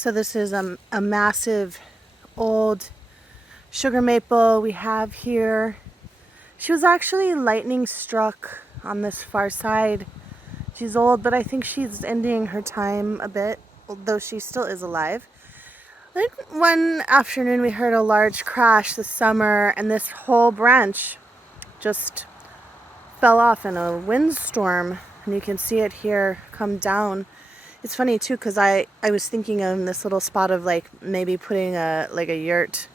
So this is a massive old sugar maple we have here. She was actually lightning struck on this far side. She's old, but I think she's ending her time a bit, although she still is alive. Then one afternoon we heard a large crash this summer, and this whole branch just fell off in a windstorm, and you can see it here come down. It's funny too, because I was thinking of this little spot of like maybe putting a yurt,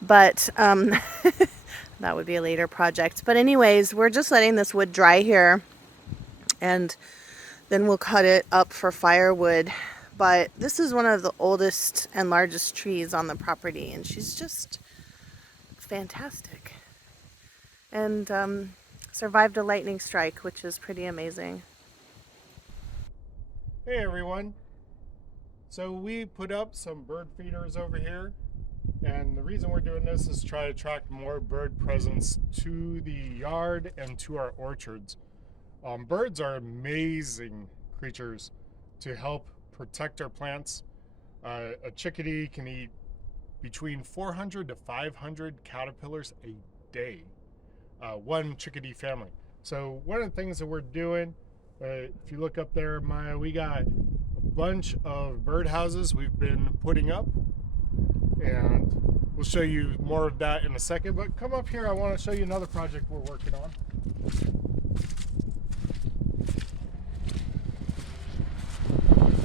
but that would be a later project. But anyways, we're just letting this wood dry here, and then we'll cut it up for firewood. But this is one of the oldest and largest trees on the property, and she's just fantastic. And survived a lightning strike, which is pretty amazing. Hey everyone. So we put up some bird feeders over here, and the reason we're doing this is to try to attract more bird presence to the yard and to our orchards. Birds are amazing creatures to help protect our plants. A chickadee can eat between 400 to 500 caterpillars a day, one chickadee family. So one of the things that we're doing, if you look up there, Maya, we got a bunch of birdhouses we've been putting up, and we'll show you more of that in a second. But come up here, I want to show you another project we're working on. So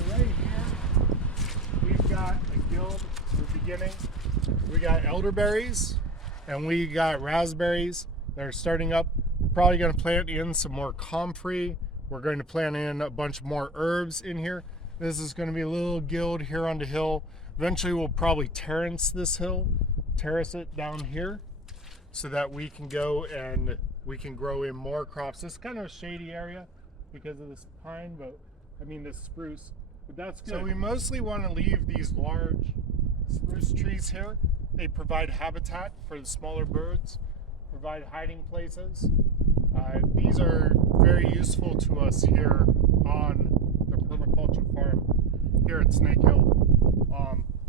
right here, we've got a guild we're beginning. We got elderberries and we got raspberries that are starting up. We're probably going to plant in some more comfrey. We're going to plant in a bunch more herbs in here. This is going to be a little guild here on the hill. Eventually we'll probably terrace this hill, terrace it down here, so that we can go and we can grow in more crops. This is kind of a shady area because of this pine, this spruce, but that's good. So we mostly want to leave these large spruce trees here. They provide habitat for the smaller birds, provide hiding places. These are very useful to us here on the permaculture farm here at Snake Hill.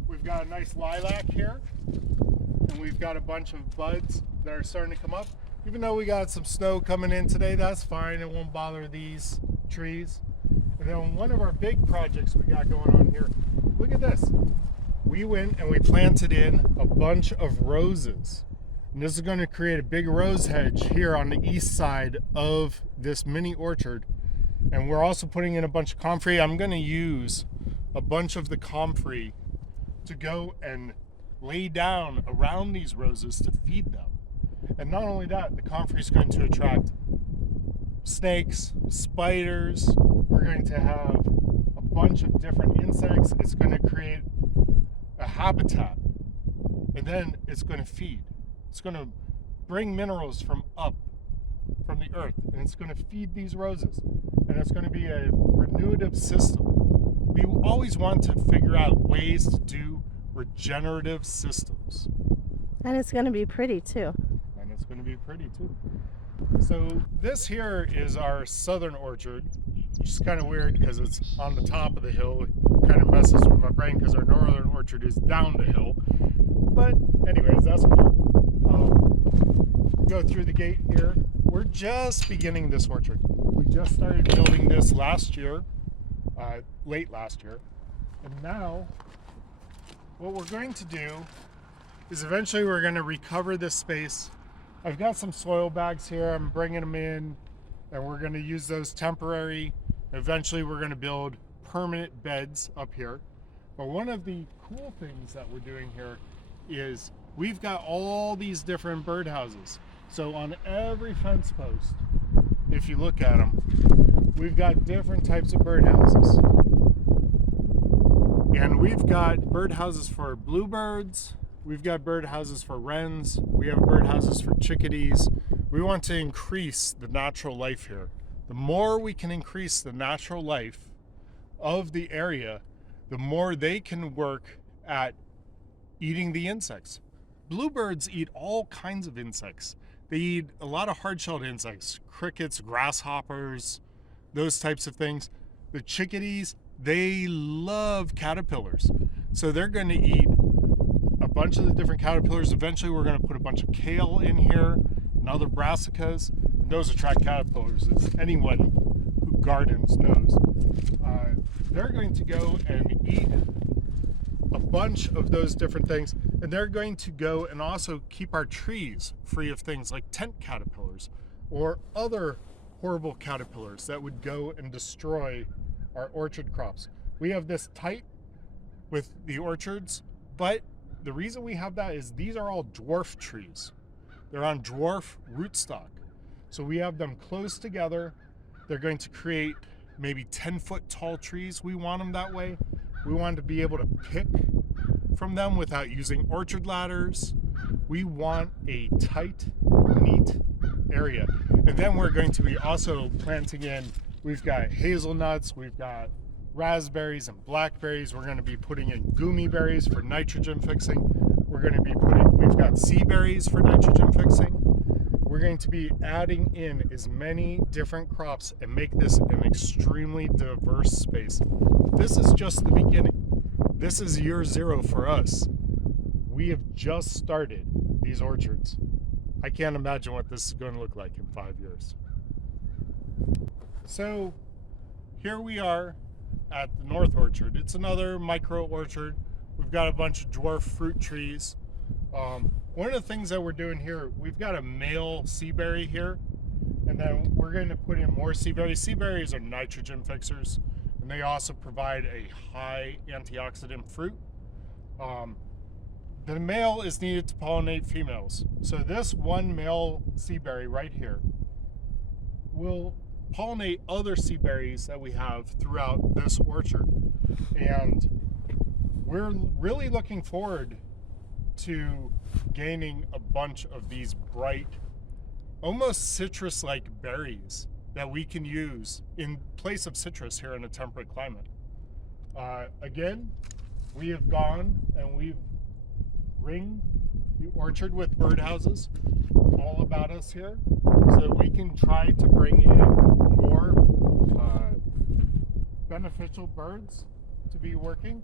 We've got a nice lilac here, and we've got a bunch of buds that are starting to come up. Even though we got some snow coming in today, that's fine. It won't bother these trees. And then one of our big projects we got going on here, look at this. We went and we planted in a bunch of roses. And this is going to create a big rose hedge here on the east side of this mini orchard. And we're also putting in a bunch of comfrey. I'm going to use a bunch of the comfrey to go and lay down around these roses to feed them. And not only that, the comfrey is going to attract snakes, spiders. We're going to have a bunch of different insects. It's going to create a habitat, and then it's going to feed. It's going to bring minerals from the earth, and it's going to feed these roses, and it's going to be a regenerative system. We always want to figure out ways to do regenerative systems. And it's going to be pretty too. So this here is our southern orchard, which is kind of weird because it's on the top of the hill. It kind of messes with my brain because our northern orchard is down the hill. But anyways, that's cool. Go through the gate here. We're just beginning this orchard. We just started building this last year, late last year. And now what we're going to do is eventually we're going to recover this space. I've got some soil bags here. I'm bringing them in, and we're going to use those temporary. Eventually we're going to build permanent beds up here. But one of the cool things that we're doing here is we've got all these different birdhouses. So on every fence post, if you look at them, we've got different types of birdhouses. And we've got birdhouses for bluebirds. We've got birdhouses for wrens. We have birdhouses for chickadees. We want to increase the natural life here. The more we can increase the natural life of the area, the more they can work at eating the insects. Bluebirds eat all kinds of insects. They eat a lot of hard-shelled insects, crickets, grasshoppers, those types of things. The chickadees, they love caterpillars. So they're going to eat a bunch of the different caterpillars. Eventually we're going to put a bunch of kale in here and other brassicas. And those attract caterpillars, as anyone who gardens knows. They're going to go and eat a bunch of those different things, and they're going to go and also keep our trees free of things like tent caterpillars or other horrible caterpillars that would go and destroy our orchard crops. We have this tight with the orchards, but the reason we have that is these are all dwarf trees. They're on dwarf rootstock. So we have them close together. They're going to create maybe 10-foot tall trees. We want them that way. We want to be able to pick from them without using orchard ladders. We want a tight, neat area. And then we're going to be also planting in, we've got hazelnuts, we've got raspberries and blackberries. We're going to be putting in gummy berries for nitrogen fixing. We've got sea berries for nitrogen fixing. We're going to be adding in as many different crops and make this an extremely diverse space. This is just the beginning. This is year 0 for us. We have just started these orchards. I can't imagine what this is going to look like in 5 years. So here we are at the North Orchard. It's another micro orchard. We've got a bunch of dwarf fruit trees. One of the things that we're doing here, we've got a male sea berry here, and then we're going to put in more sea berries. Sea berries are nitrogen fixers, and they also provide a high antioxidant fruit. The male is needed to pollinate females. So this one male sea berry right here will pollinate other sea berries that we have throughout this orchard. And we're really looking forward to gaining a bunch of these bright, almost citrus-like berries that we can use in place of citrus here in a temperate climate. Again, we have gone and we've ringed the orchard with birdhouses all about us here so that we can try to bring in more beneficial birds to be working.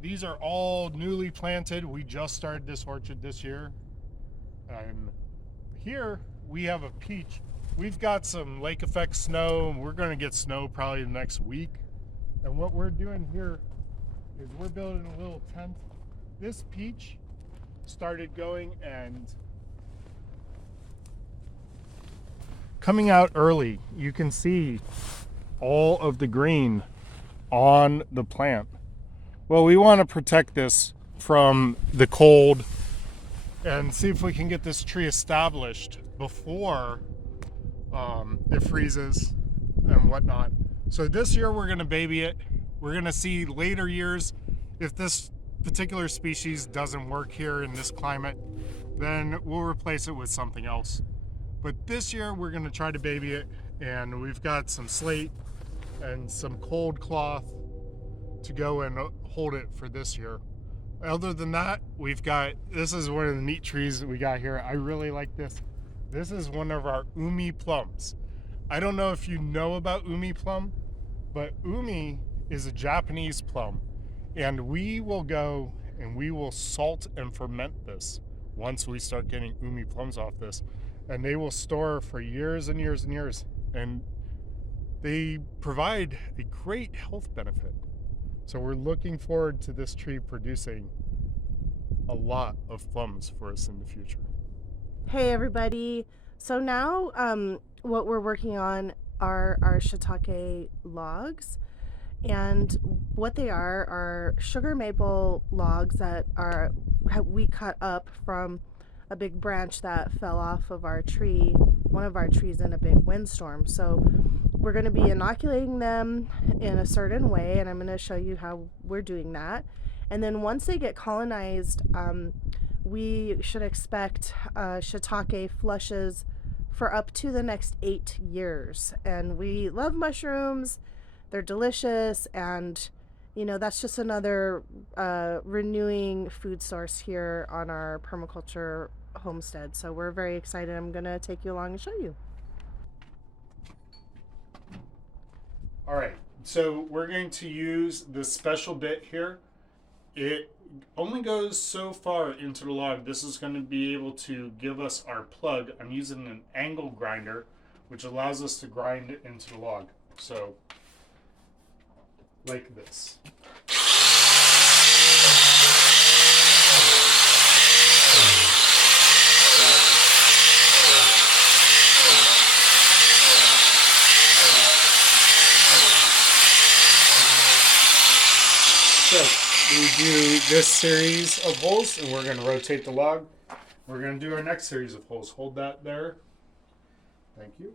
These are all newly planted. We just started this orchard this year. Here we have a peach. We've got some lake effect snow, and we're going to get snow probably the next week. And what we're doing here is we're building a little tent. This peach started going and coming out early. You can see all of the green on the plant. Well, we want to protect this from the cold and see if we can get this tree established before it freezes and whatnot. So this year we're going to baby it. We're going to see later years if this particular species doesn't work here in this climate, then we'll replace it with something else. But this year we're going to try to baby it, and we've got some slate and some cold cloth to go and hold it for this year. Other than that, this is one of the neat trees that we got here. I really like this. This is one of our umi plums. I don't know if you know about umi plum, but umi is a Japanese plum, and we will go and we will salt and ferment this once we start getting umi plums off this, and they will store for years and years and years, and they provide a great health benefit. So we're looking forward to this tree producing a lot of plums for us in the future. Hey everybody. So now what we're working on are our shiitake logs. And what they are sugar maple logs that we cut up from a big branch that fell off of our tree, one of our trees, in a big windstorm. So we're going to be inoculating them in a certain way, and I'm going to show you how we're doing that. And then once they get colonized, we should expect shiitake flushes for up to the next 8 years. And we love mushrooms. They're delicious, and you know, that's just another renewing food source here on our permaculture homestead. So we're very excited. I'm gonna take you along and show you. All right, So we're going to use this special bit here. It only goes so far into the log. This is going to be able to give us our plug. I'm using an angle grinder, which allows us to grind it into the log. So, like this. So we do this series of holes, and we're going to rotate the log. We're going to do our next series of holes. Hold that there. Thank you.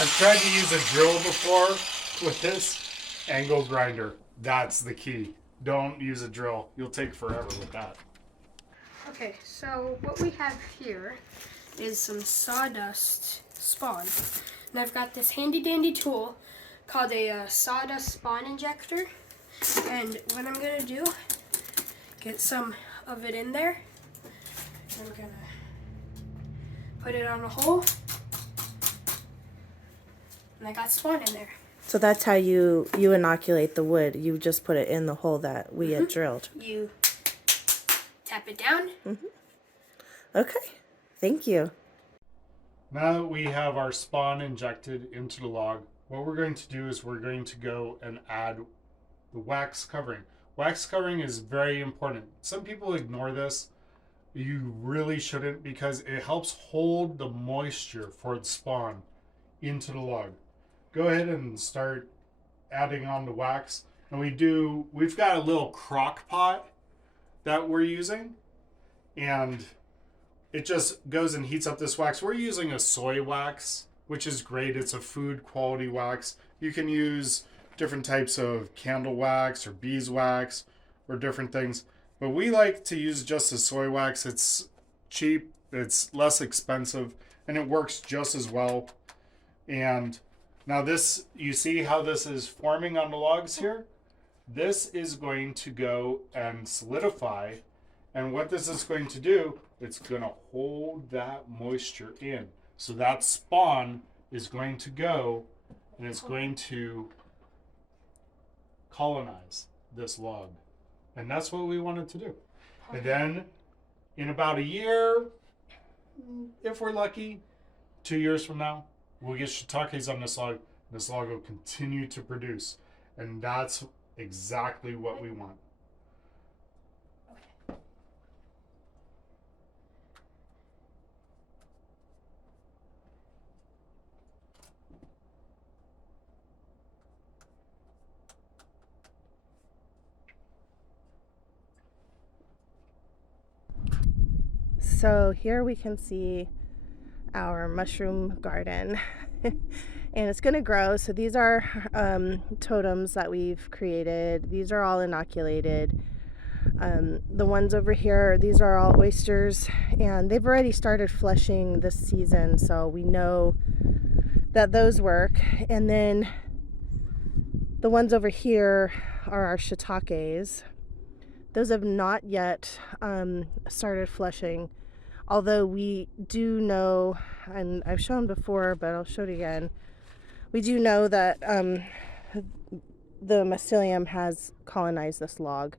I've tried to use a drill before with this angle grinder. That's the key. Don't use a drill. You'll take forever with that. Okay, so what we have here is some sawdust spawn. And I've got this handy dandy tool called a sawdust spawn injector. And what I'm gonna do, get some of it in there. I'm gonna put it on a hole. And I got spawn in there. So that's how you inoculate the wood. You just put it in the hole that we had drilled. You tap it down. Okay, thank you. Now that we have our spawn injected into the log, what we're going to do is we're going to go and add the wax covering. Wax covering is very important. Some people ignore this. You really shouldn't, because it helps hold the moisture for the spawn into the log. Go ahead and start adding on the wax. And we've got a little crock pot that we're using, and it just goes and heats up this wax. We're using a soy wax, which is great. It's a food quality wax. You can use different types of candle wax or beeswax or different things, but we like to use just the soy wax. It's cheap, it's less expensive, and it works just as well. And now this, you see how this is forming on the logs here? This is going to go and solidify. And what this is going to do, it's going to hold that moisture in. So that spawn is going to go and it's going to colonize this log. And that's what we wanted to do. And then in about a year, if we're lucky, 2 years from now, we'll get shiitakes on this log. This log will continue to produce. And that's exactly what we want. So here we can see our mushroom garden and it's going to grow. So these are totems that we've created. These are all inoculated. The ones over here, these are all oysters, and they've already started flushing this season, so we know that those work. And then the ones over here are our shiitakes. Those have not yet started flushing, although we do know, and I've shown before, but I'll show it again, we do know that the mycelium has colonized this log.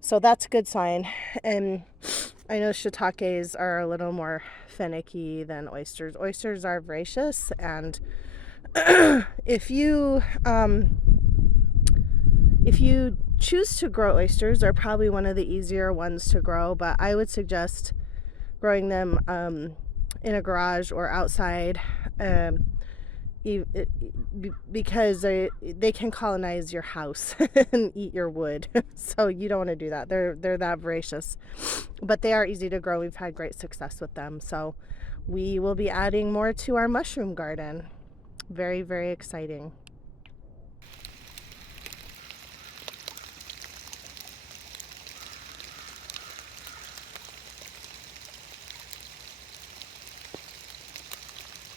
So that's a good sign. And I know shiitakes are a little more finicky than oysters. Oysters are voracious, and if you choose to grow oysters, they're probably one of the easier ones to grow, but I would suggest growing them in a garage or outside, because they can colonize your house and eat your wood. So you don't want to do that. They're that voracious, but they are easy to grow. We've had great success with them. So we will be adding more to our mushroom garden. Very, very exciting.